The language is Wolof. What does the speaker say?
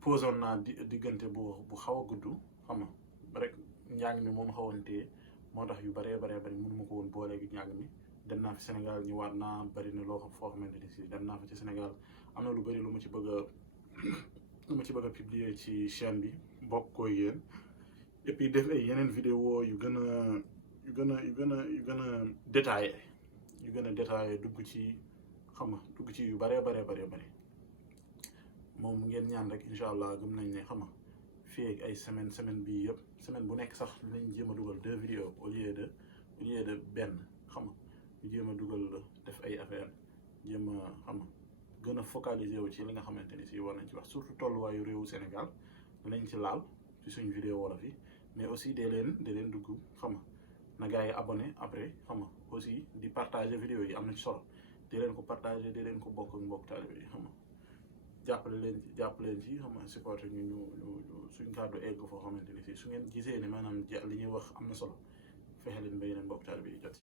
posoon naa diggante bu xaw a gudd xam nga rek njàng mi moom xawoon téye moo tax yu baree bari mënuma ko woon boole gi njàng mi dem naa fi Sénégal ñëwaat naa bari na loo xam foo xamante ni si dem naa fi ci Sénégal am na lu bari lu ma ci bëgg a publier ci chaîne bi bokk ko yéen et puis def ay yeneen vidéo yu gën a détaillé dugg ci xam nga dugg ci yu baree bari moom ngeen ñaan rek incha allah gëm nañ ne xam nga fii ak ay semaine bii yëpp semaine bu nekk sax dinañ jéem a dugal 2 vidéos au lieu de benn xam nga ñu jéem a dugal def ay affaire jéem a xam nga gën a focaliser wu ci li nga xamante ni si war nañ ci wax surtout tolluwaayu réewu Sénégal dinañ ci laal ci suñu vidéo wolof yi mais aussi dee leen dugg xam nga na gars yi abonné après xam nga aussi di partager vidéo yi am na ci solo dee leen ko partager dee leen ko bokk ak mbokk taalibe yi xam nga jàppale leen ci xam nga supporter ñu suñ kàddu egg foo xamante ni si su ngeen gisee ne maanaam li ñuy wax am na solo fexe leen ba yeneen mbokk taalibe yi jot